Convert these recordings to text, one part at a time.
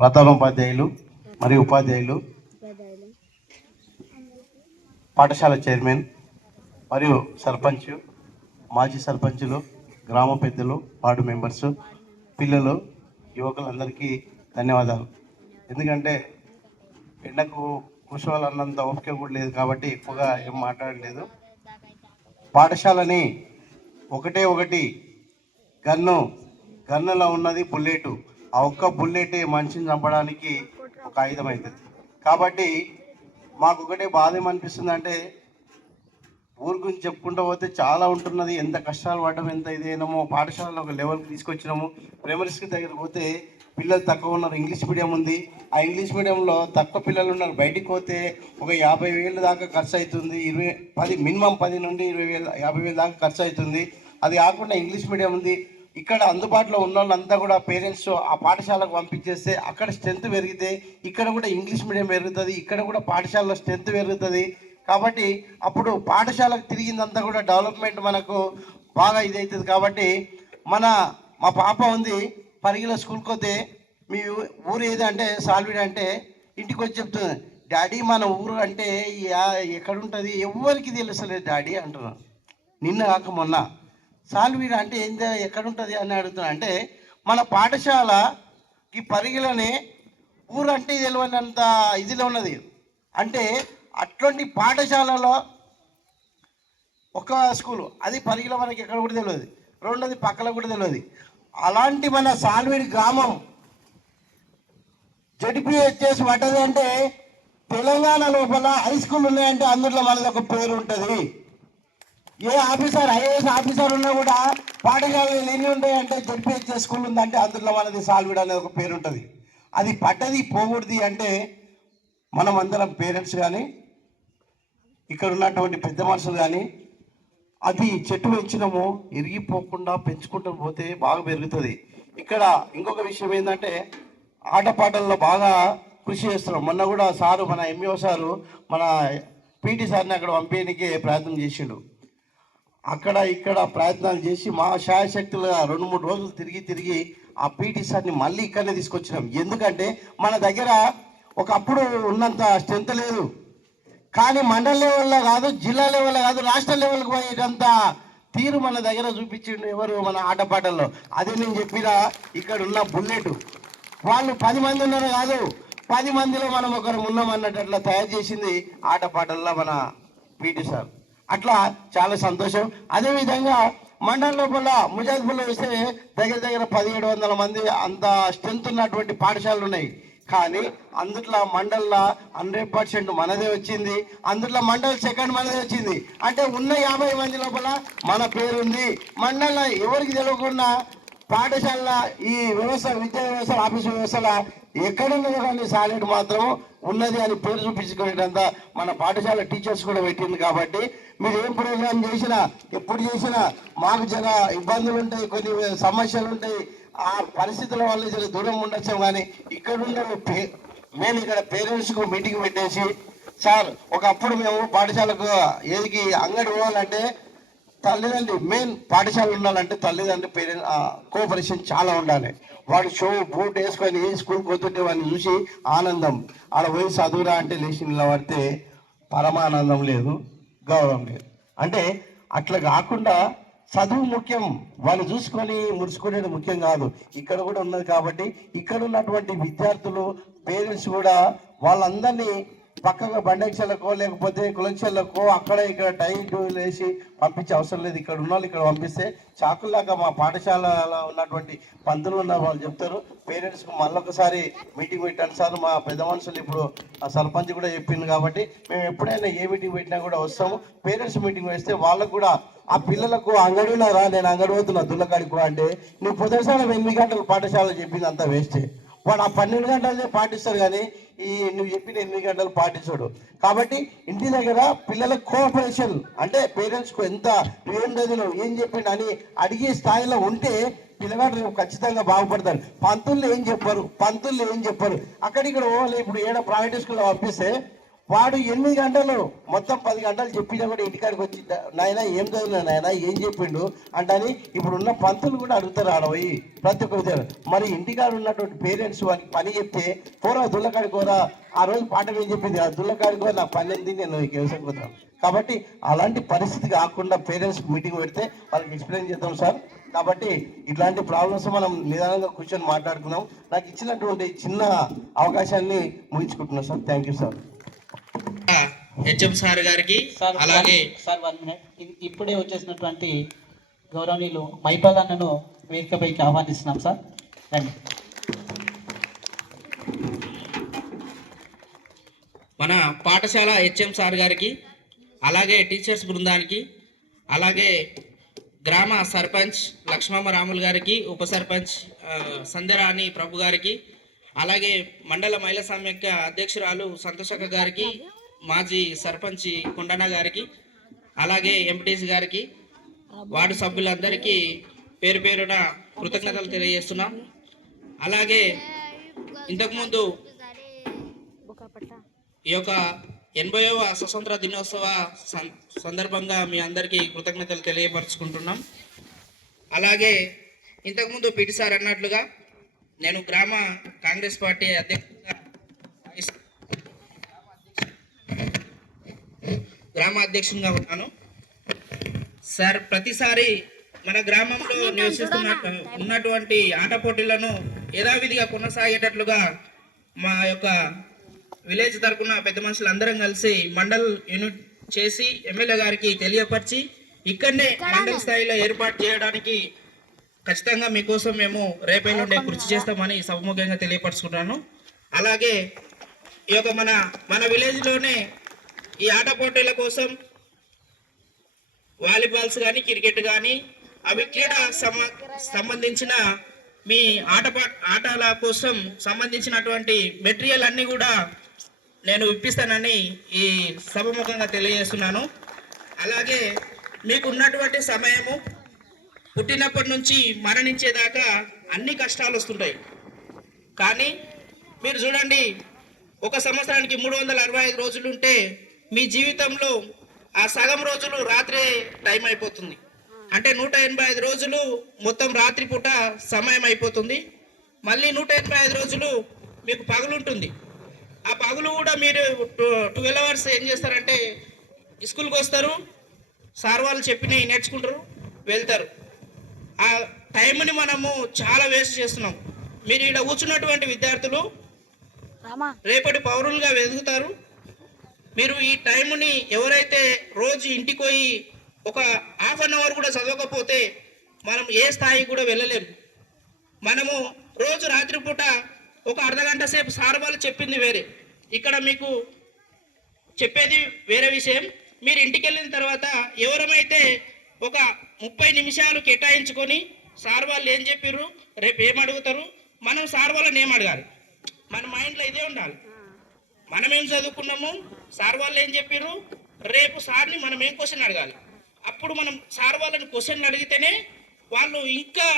ప్రధానోపాధ్యాయులు మరియు ఉపాధ్యాయులు, పాఠశాల చైర్మన్ మరియు సర్పంచ్, మాజీ సర్పంచులు, గ్రామ పెద్దలు, వార్డు మెంబర్సు, పిల్లలు, యువకులందరికీ ధన్యవాదాలు. ఎందుకంటే ఎండకు కూర్చోవాలి అన్నంత ఓపిక కూడా లేదు కాబట్టి ఎక్కువగా ఏం మాట్లాడలేదు. పాఠశాలని ఒకటి గన్నులో ఉన్నది బుల్లెట్. ఆ ఒక్క బుల్లెటే మనిషిని చంపడానికి ఒక ఆయుధం అవుతుంది. కాబట్టి మాకు ఒకటే బాధ ఏమనిపిస్తుంది అంటే, ఊరి గురించి చెప్పుకుంటూ పోతే చాలా ఉంటున్నది. ఎంత కష్టాలు పడడం, ఎంత ఇదేనామో. పాఠశాలలో ఒక లెవెల్కి తీసుకొచ్చినాము. ప్రైమరీస్కి దగ్గర పోతే పిల్లలు తక్కువ ఉన్నారు. ఇంగ్లీష్ మీడియం ఉంది. ఆ ఇంగ్లీష్ మీడియంలో తక్కువ పిల్లలు ఉన్నారు. బయటికి పోతే ఒక 50,000 దాకా ఖర్చు అవుతుంది. మినిమం 10 నుండి 20,000 50,000 దాకా ఖర్చు అవుతుంది. అది కాకుండా ఇంగ్లీష్ మీడియం ఉంది. ఇక్కడ అందుబాటులో ఉన్న వాళ్ళంతా కూడా పేరెంట్స్ ఆ పాఠశాలకు పంపించేస్తే అక్కడ స్ట్రెంత్ పెరిగితే ఇక్కడ కూడా ఇంగ్లీష్ మీడియం పెరుగుతుంది, ఇక్కడ కూడా పాఠశాలలో స్ట్రెంత్ పెరుగుతుంది. కాబట్టి అప్పుడు పాఠశాలకు తిరిగిందంతా కూడా డెవలప్మెంట్ మనకు బాగా ఇదవుతుంది. కాబట్టి మా పాప ఉంది, పరిగిలో స్కూల్కి వస్తే మీ ఊరు ఏది అంటే సాల్విడ్ అంటే ఇంటికి వచ్చి చెప్తుంది, డాడీ మన ఊరు అంటే ఎక్కడుంటుంది ఎవరికి తెలుసలేదు డాడీ అంటున్నాను. నిన్న కాక మొన్న సాల్వీడ్ అంటే ఎక్కడుంటుంది అని అడుగుతున్నా. అంటే మన పాఠశాలకి పరిగిలోనే ఊరు అంటే తెలియనంత ఇదిలో ఉన్నది. అంటే అట్లాంటి పాఠశాలలో ఒక స్కూలు అది పరిగిలో మనకి ఎక్కడ కూడా తెలియదు, రెండోది పక్కన కూడా తెలియదు. అలాంటి మన సాల్వీడ్ గ్రామం జడ్పీహెచ్ఎస్ పడ్డది అంటే తెలంగాణ లోపల హై స్కూల్ ఉన్నాయంటే అందులో మనది ఒక పేరు ఉంటుంది. ఏ ఆఫీసర్ ఐఏఎస్ ఆఫీసర్ ఉన్నా కూడా పాఠశాలలు ఎన్ని ఉంటాయంటే జడ్పీహెచ్ఎస్ స్కూల్ ఉందంటే అందులో మనది సాల్వీడ్ అనేది ఒక పేరు ఉంటుంది. అది పడ్డది పోకూడదు అంటే మనం అందరం పేరెంట్స్ కానీ ఇక్కడ ఉన్నటువంటి పెద్ద మనుషులు కానీ అది చెట్టు పెంచినము ఇరిగిపోకుండా పెంచుకుంటూ పోతే బాగా పెరుగుతుంది. ఇక్కడ ఇంకొక విషయం ఏంటంటే ఆటపాటల్లో బాగా కృషి చేస్తున్నాం. మొన్న కూడా సారు మన ఎంఈఓ సారు మన పీటీ సార్ని అక్కడ పంపేయడానికే ప్రయత్నం చేసిండు. అక్కడ ఇక్కడ ప్రయత్నాలు చేసి మా శాయశక్తులుగా 2-3 రోజులు తిరిగి ఆ పీటీ సార్ని మళ్ళీ ఇక్కడనే తీసుకొచ్చినాం. ఎందుకంటే మన దగ్గర ఒకప్పుడు ఉన్నంత స్ట్రెంత్ లేదు, కానీ మండల లెవెల్లో కాదు, జిల్లా లెవెల్లో కాదు, రాష్ట్ర లెవెల్కి పోయేటంత తీరు మన దగ్గర చూపించిండు ఎవరు, మన ఆటపాటల్లో. అదే నేను చెప్పిన ఇక్కడ ఉన్న బుల్లెట్ వాళ్ళు 10 మంది ఉన్నారు కాదు, 10 మందిలో మనం ఒకరు ఉన్నామన్నట్టు అట్లా తయారు చేసింది ఆటపాటల్లో మన పీటీ సార్. అట్లా చాలా సంతోషం. అదేవిధంగా మండలం లోపల ముజాఫర్లో వస్తే దగ్గర 1700 మంది అంత స్ట్రెంత్ ఉన్నటువంటి పాఠశాలలు ఉన్నాయి. కానీ అందుట్లో మండల్లో 100% మనదే వచ్చింది, అందుట్లో మండల్ సెకండ్ మనదే వచ్చింది. అంటే ఉన్న 50 మంది లోపల మన పేరుంది. మండలంలో ఎవరికి తెలియకుండా పాఠశాల ఈ వ్యవస్థ, విద్యా వ్యవస్థ, ఆఫీసు వ్యవస్థల ఎక్కడున్నదో కానీ సాలిడ్ మాత్రం ఉన్నది అని పేరు చూపించుకునేటంత మన పాఠశాల టీచర్స్ కూడా పెట్టింది. కాబట్టి మీరు ఏం ప్రోగ్రాం చేసినా ఎప్పుడు చేసినా మాకు జర ఇబ్బందులు ఉంటాయి, కొన్ని సమస్యలు ఉంటాయి, ఆ పరిస్థితుల వల్ల జర దూరం ఉండొచ్చాం. కానీ ఇక్కడున్న మేము ఇక్కడ పేరెంట్స్కు మీటింగ్ పెట్టేసి, సార్ ఒకప్పుడు మేము పాఠశాలకు ఏదికి అంగడి పోవాలంటే తల్లిదండ్రి మెయిన్ పాఠశాల ఉండాలంటే తల్లిదండ్రి పేరెంట్ కోఆపరేషన్ చాలా ఉండాలి. వాడు బూట్ వేసుకొని స్కూల్కి పోతుంటే వాడిని చూసి ఆనందం, ఆడ పోయి చదువురా అంటే లేచి నిలబడితే పరమానందం లేదు, గౌరవం లేదు. అంటే అట్లా కాకుండా చదువు ముఖ్యం, వాళ్ళు చూసుకొని ముడుచుకునేది ముఖ్యం కాదు. ఇక్కడ కూడా ఉన్నది కాబట్టి ఇక్కడ ఉన్నటువంటి విద్యార్థులు పేరెంట్స్ కూడా వాళ్ళందరినీ పక్కగా బండెక్షలకో లేకపోతే కులక్షలకో అక్కడ ఇక్కడ టైట్ వేసి పంపించే అవసరం లేదు. ఇక్కడ ఉన్న వాళ్ళు ఇక్కడ పంపిస్తే చాకుల్లాగా మా పాఠశాలలో ఉన్నటువంటి పంతులు ఉన్న వాళ్ళు చెప్తారు. పేరెంట్స్కు మళ్ళొకసారి మీటింగ్ పెట్టండి సార్, మా పెద్ద మనుషులు ఇప్పుడు ఆ సర్పంచ్ కూడా చెప్పింది. కాబట్టి మేము ఎప్పుడైనా ఏ మీటింగ్ పెట్టినా కూడా వస్తాము. పేరెంట్స్ మీటింగ్ వేస్తే వాళ్ళకు కూడా ఆ పిల్లలకు అంగడినారా, నేను అంగడి పోతున్నా దుల్లకాడికి అంటే నువ్వు పొద్దుసారి 8 గంటలు పాఠశాల చెప్పింది అంతా వేస్టే. వాడు ఆ 12 గంటలనే పాటిస్తారు కానీ నువ్వు చెప్పిన 8 గంటలు పాటించాడు. కాబట్టి ఇంటి దగ్గర పిల్లలకు కోఆపరేషన్ అంటే పేరెంట్స్కు ఎంత ఏం చదివినావు ఏం చెప్పిండు అని అడిగే స్థాయిలో ఉంటే పిల్లగాడు ఖచ్చితంగా బాగుపడతాడు. పంతులు ఏం చెప్పరు అక్కడిక్కడ పోవాలి. ఇప్పుడు ఏడ ప్రైవేట్ స్కూల్లో పంపిస్తే వాడు 8 గంటలు మొత్తం 10 గంటలు చెప్పినా కూడా ఇంటికాడికి వచ్చి నాయన ఏం చదివినా నాయన ఏం చెప్పిండు అంటని ఇప్పుడున్న పంతులు కూడా అడుగుతారు ఆడపోయి ప్రతి ఒక్క విద్యార్థి. మరి ఇంటికాడ ఉన్నటువంటి పేరెంట్స్ వానికి పని చెప్తే పోరా దుల్లకాడికి పోరా, ఆ రోజు పాఠం ఏం చెప్పింది ఆ దుల్లకాడికి పోరా, నాకు పని ఏంది నేను వ్యవసాయం పోతాను. కాబట్టి అలాంటి పరిస్థితి కాకుండా పేరెంట్స్ మీటింగ్ పెడితే వాళ్ళకి ఎక్స్ప్లెయిన్ చేద్దాం సార్. కాబట్టి ఇట్లాంటి ప్రాబ్లమ్స్ మనం నిదానంగా కూర్చొని మాట్లాడుకున్నాం. నాకు ఇచ్చినటువంటి చిన్న అవకాశాన్ని ముగించుకుంటున్నాం sir. Thank you sir. HM sir గారికి అలాగే సార్ 1 మినిట్. ఇప్పుడే వచ్చేసినటువంటి గౌరవనీయులు మైపాల్ అన్నను వేదికపైకి ఆహ్వానిస్తున్నాం సార్. రండి. మన పాఠశాల హెచ్ఎం సార్ గారికి అలాగే టీచర్స్ బృందానికి అలాగే గ్రామ సర్పంచ్ లక్ష్మమ్మ రాములు గారికి, ఉప సర్పంచ్ సంధ్యరాణి ప్రభు గారికి, అలాగే మండల మహిళా సమైక్య అధ్యక్షురాలు సంతోషక్క గారికి, మాజీ సర్పంచ్ కొండన్న గారికి, అలాగే ఎంపీటీసీ గారికి, వార్డు సభ్యులందరికీ పేరు పేరున కృతజ్ఞతలు తెలియజేస్తున్నాం. అలాగే ఇంతకుముందు ఈ యొక్క 80వ స్వతంత్ర దినోత్సవ సందర్భంగా మీ అందరికీ కృతజ్ఞతలు తెలియపరుచుకుంటున్నాం. అలాగే ఇంతకుముందు పిటి సార్ అన్నట్లుగా నేను గ్రామ కాంగ్రెస్ పార్టీ గ్రామ అధ్యక్షునిగా ఉన్నాను సార్. ప్రతిసారి మన గ్రామంలో ఉన్నటువంటి ఆట పోటీలను యథావిధిగా కొనసాగేటట్లుగా మా యొక్క విలేజ్ తరపున పెద్ద మనుషులు అందరం కలిసి మండల్ యూనిట్ చేసి ఎమ్మెల్యే గారికి తెలియపరిచి ఇక్కడనే మండల స్థాయిలో ఏర్పాటు చేయడానికి ఖచ్చితంగా మీకోసం మేము రేపేళ్ళుండే కృషి చేస్తామని సభముఖంగా తెలియపరుచుకుంటాను. అలాగే ఈ యొక్క మన విలేజ్లోనే ఈ ఆట పోటీల కోసం వాలీబాల్స్ కానీ క్రికెట్ కానీ అవి క్రీడా సంబంధించిన మీ ఆటల కోసం సంబంధించినటువంటి మెటీరియల్ అన్నీ కూడా నేను ఇప్పిస్తానని ఈ సభముఖంగా తెలియజేస్తున్నాను. అలాగే మీకు ఉన్నటువంటి సమయము పుట్టినప్పటి నుంచి మరణించేదాకా అన్ని కష్టాలు వస్తుంటాయి. కానీ మీరు చూడండి, ఒక సంవత్సరానికి 365 రోజులు ఉంటే మీ జీవితంలో ఆ సగం రోజులు రాత్రే టైం అయిపోతుంది. అంటే 185 రోజులు మొత్తం రాత్రి పూట సమయం అయిపోతుంది. మళ్ళీ 185 రోజులు మీకు పగులు ఉంటుంది. ఆ పగులు కూడా మీరు 12 అవర్స్ ఏం చేస్తారంటే స్కూల్కి వస్తారు, సార్ వాళ్ళు చెప్పినవి నేర్చుకుంటారు, వెళ్తారు. ఆ టైంని మనము చాలా వేస్ట్ చేస్తున్నాం. మీరు ఇక్కడ కూర్చున్నటువంటి విద్యార్థులు రేపటి పౌరులుగా ఎదుగుతారు. మీరు ఈ టైంని ఎవరైతే రోజు ఇంటికి పోయి ఒక ½ అన్ అవర్ కూడా చదవకపోతే మనం ఏ స్థాయికి కూడా వెళ్ళలేము. మనము రోజు రాత్రిపూట ఒక అర్ధగంట సేపు సార్ వాళ్ళు చెప్పింది వేరే, ఇక్కడ మీకు చెప్పేది వేరే విషయం. మీరు ఇంటికి వెళ్ళిన తర్వాత ఎవరమైతే ఒక 30 నిమిషాలు కేటాయించుకొని సార్ వాళ్ళు ఏం చెప్పారు, రేపు ఏం అడుగుతారు, మనం సార్ వాళ్ళని ఏం అడగాలి, మన మైండ్లో ఇదే ఉండాలి. మనం ఏం చదువుకున్నాము, సార్ వాళ్ళు ఏం చెప్పారు, రేపు సార్ని మనం ఏం క్వశ్చన్ అడగాలి. అప్పుడు మనం సార్ వాళ్ళని క్వశ్చన్ అడిగితేనే వాళ్ళు ఇంకా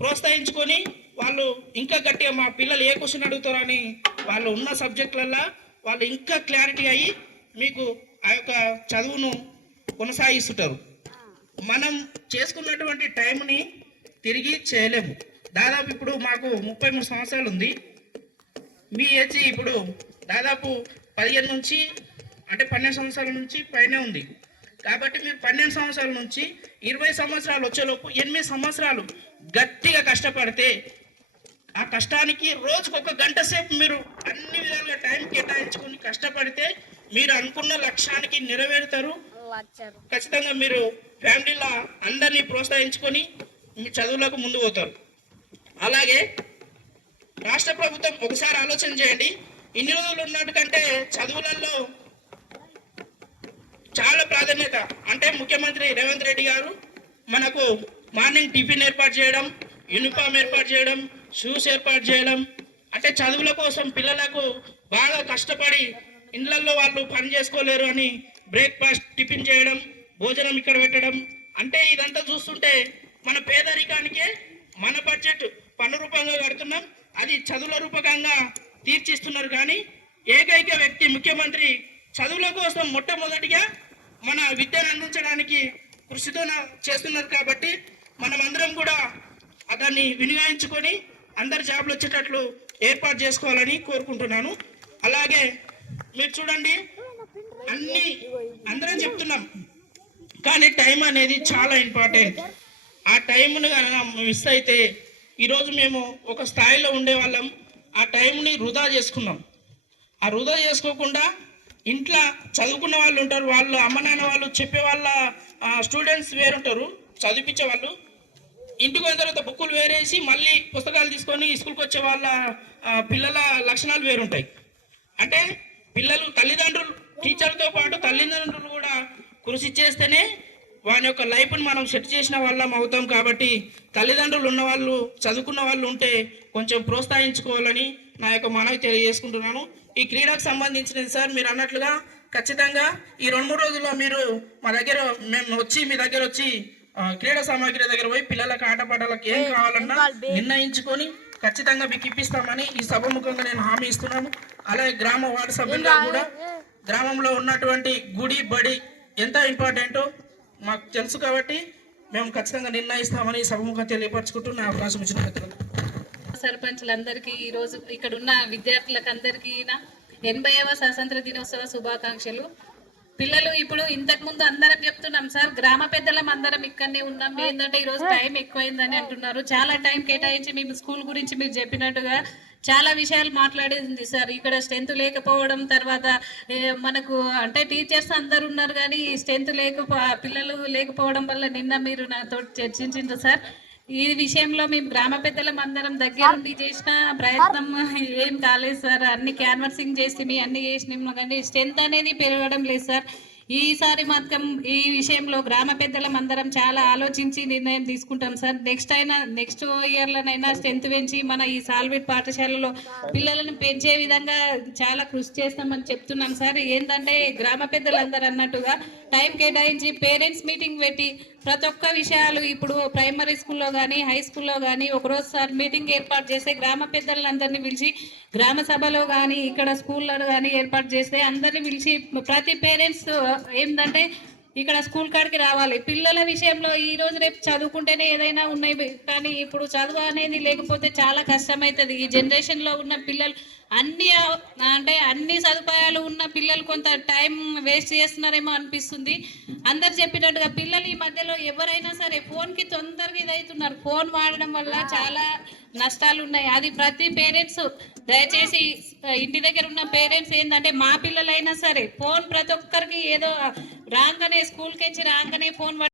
ప్రోత్సహించుకొని వాళ్ళు ఇంకా గట్టిగా మా పిల్లలు ఏ క్వశ్చన్ అడుగుతారని వాళ్ళు ఉన్న సబ్జెక్టులల్లో వాళ్ళు ఇంకా క్లారిటీ అయ్యి మీకు ఆ యొక్క చదువును కొనసాగిస్తుంటారు. మనం చేసుకున్నటువంటి టైంని తిరిగి చేయలేము. దాదాపు ఇప్పుడు మాకు 33 సంవత్సరాలు ఉంది. మీ ఏజ్ ఇప్పుడు దాదాపు 15 నుంచి అంటే 12 సంవత్సరాల నుంచి పైనే ఉంది. కాబట్టి మీరు 12 సంవత్సరాల నుంచి 20 సంవత్సరాలు వచ్చేలోపు 8 సంవత్సరాలు గట్టిగా కష్టపడితే ఆ కష్టానికి రోజుకు 1 గంట సేపు మీరు అన్ని విధాలుగా టైం కేటాయించుకొని కష్టపడితే మీరు అనుకున్న లక్ష్యానికి నెరవేరుతారు. ఖచ్చితంగా మీరు ఫ్యామిలీలో అందరినీ ప్రోత్సహించుకొని మీ చదువులకు ముందు పోతారు. అలాగే రాష్ట్ర ప్రభుత్వం ఒకసారి ఆలోచన చేయండి, ఇన్ని రోజులు ఉన్నట్టు కంటే చదువులలో చాలా ప్రాధాన్యత. అంటే ముఖ్యమంత్రి రేవంత్ రెడ్డి గారు మనకు మార్నింగ్ టిఫిన్ ఏర్పాటు చేయడం, యూనిఫామ్ ఏర్పాటు చేయడం, షూస్ ఏర్పాటు చేయడం, అంటే చదువుల కోసం పిల్లలకు బాగా కష్టపడి ఇండ్లల్లో వాళ్ళు పని చేసుకోలేరు అని బ్రేక్ఫాస్ట్ టిఫిన్ చేయడం, భోజనం ఇక్కడ పెట్టడం. అంటే ఇదంతా చూస్తుంటే మన పేదరికానికే మన బడ్జెట్ పన్ను రూపంగా కడుతున్నాం, అది చదువుల రూపకంగా తీర్చిస్తున్నారు. కానీ ఏకైక వ్యక్తి ముఖ్యమంత్రి చదువుల కోసం మొట్టమొదటిగా మన విద్యను అందించడానికి కృషితో చేస్తున్నారు. కాబట్టి మనమందరం కూడా దాన్ని వినియోగించుకొని అందరి జాబ్లు వచ్చేటట్లు ఏర్పాటు చేసుకోవాలని కోరుకుంటున్నాను. అలాగే మీరు చూడండి, అందరం చెప్తున్నాం, కానీ టైం అనేది చాలా ఇంపార్టెంట్. ఆ టైంను కనుక మిస్ అయితే ఈరోజు మేము ఒక స్థాయిలో ఉండేవాళ్ళం, ఆ టైంని వృధా చేసుకున్నాం. ఆ వృధా చేసుకోకుండా ఇంట్లో చదువుకున్న వాళ్ళు ఉంటారు, వాళ్ళు అమ్మ నాన్న వాళ్ళు చెప్పే వాళ్ళ స్టూడెంట్స్ వేరుంటారు, చదివించే వాళ్ళు. ఇంటికి పోయిన తర్వాత బుక్కులు వేరేసి మళ్ళీ పుస్తకాలు తీసుకొని స్కూల్కి వచ్చే వాళ్ళ పిల్లల లక్షణాలు వేరుంటాయి. అంటే పిల్లలు తల్లిదండ్రులు, టీచర్తో పాటు తల్లిదండ్రులు కూడా కృషి చేస్తేనే వాని యొక్క లైఫ్ని మనం సెట్ చేసిన వాళ్ళం అవుతాం. కాబట్టి తల్లిదండ్రులు ఉన్నవాళ్ళు, చదువుకున్న వాళ్ళు ఉంటే కొంచెం ప్రోత్సహించుకోవాలని నా యొక్క మనవి తెలియజేసుకుంటున్నాను. ఈ క్రీడకు సంబంధించినది సార్ మీరు అన్నట్లుగా ఖచ్చితంగా ఈ 2-3 రోజుల్లో మీరు మీ దగ్గర వచ్చి క్రీడా సామాగ్రి దగ్గర పోయి పిల్లలకు ఆటపాటలకు ఏం కావాలన్నా నిర్ణయించుకొని ఖచ్చితంగా మీకు ఇప్పిస్తామని ఈ సభముఖంగా నేను హామీ ఇస్తున్నాను. అలాగే గ్రామ వార్డు సభ్యులుగా కూడా గ్రామంలో ఉన్నటువంటి గుడి బడి ఎంత ఇంపార్టెంటో మాకు తెలుసు. కాబట్టి మేము ఖచ్చితంగా నిర్ణయిస్తామని సభముఖంగా తెలియపరచుకుంటూ నా అవకాశం ఇచ్చిన మిత్రులు సర్పంచ్లందరికీ ఈరోజు ఇక్కడ ఉన్న విద్యార్థులకు అందరికీ 80వ స్వాతంత్ర దినోత్సవ శుభాకాంక్షలు. పిల్లలు ఇప్పుడు ఇంతకుముందు అందరం చెప్తున్నాం సార్, గ్రామ పెద్దలం అందరం ఇక్కడనే ఉన్నాం. ఏంటంటే ఈరోజు టైం ఎక్కువైందని అంటున్నారు. చాలా టైం కేటాయించి మేము స్కూల్ గురించి మీరు చెప్పినట్టుగా చాలా విషయాలు మాట్లాడేది సార్. ఇక్కడ స్ట్రెంత్ లేకపోవడం, తర్వాత మనకు అంటే టీచర్స్ అందరు ఉన్నారు కానీ స్ట్రెంత్ పిల్లలు లేకపోవడం వల్ల నిన్న మీరు నాతో చర్చించింది సార్. ఈ విషయంలో మేము గ్రామ పెద్దలం అందరం దగ్గరుండి చేసిన ప్రయత్నం ఏం కాలేదు సార్. అన్ని క్యాన్వర్సింగ్ చేసి అన్ని చేసినాము కానీ స్ట్రెంత్ అనేది పెరగడం లేదు సార్. ఈసారి మాత్రం ఈ విషయంలో గ్రామ పెద్దలం అందరం చాలా ఆలోచించి నిర్ణయం తీసుకుంటాం సార్. నెక్స్ట్ ఇయర్లోనైనా స్ట్రెంత్ పెంచి మన ఈ సాల్వేట్ పాఠశాలలో పిల్లలను పెంచే విధంగా చాలా కృషి చేస్తామని చెప్తున్నాం సార్. ఏంటంటే గ్రామ పెద్దలందరూ అన్నట్టుగా టైం కేటాయించి పేరెంట్స్ మీటింగ్ పెట్టి ప్రతి ఒక్క విషయాలు ఇప్పుడు ప్రైమరీ స్కూల్లో కానీ హై స్కూల్లో కానీ ఒకరోజు సార్ మీటింగ్ ఏర్పాటు చేస్తే గ్రామ పెద్దలందరినీ పిలిచి గ్రామ సభలో కానీ ఇక్కడ స్కూల్లో కానీ ఏర్పాటు చేస్తే అందరినీ పిలిచి ప్రతి పేరెంట్స్ ఏంటంటే ఇక్కడ స్కూల్ కాడికి రావాలి. పిల్లల విషయంలో ఈ రోజు రేపు చదువుకుంటేనే ఏదైనా ఉన్నాయి, కానీ ఇప్పుడు చదువు అనేది లేకపోతే చాలా కష్టమవుతుంది. ఈ జనరేషన్లో ఉన్న పిల్లలు అన్ని సదుపాయాలు ఉన్న పిల్లలు కొంత టైం వేస్ట్ చేస్తున్నారేమో అనిపిస్తుంది. అందరు చెప్పినట్టుగా పిల్లలు ఈ మధ్యలో ఎవరైనా సరే ఫోన్కి తొందరగా ఇదవుతున్నారు. ఫోన్ వాడడం వల్ల చాలా నష్టాలు ఉన్నాయి. అది ప్రతి పేరెంట్స్ దయచేసి ఇంటి దగ్గర ఉన్న పేరెంట్స్ ఏంటంటే మా పిల్లలైనా సరే ఫోన్ ప్రతి ఒక్కరికి ఏదో రాగానే స్కూల్కి వచ్చి రాగానే ఫోన్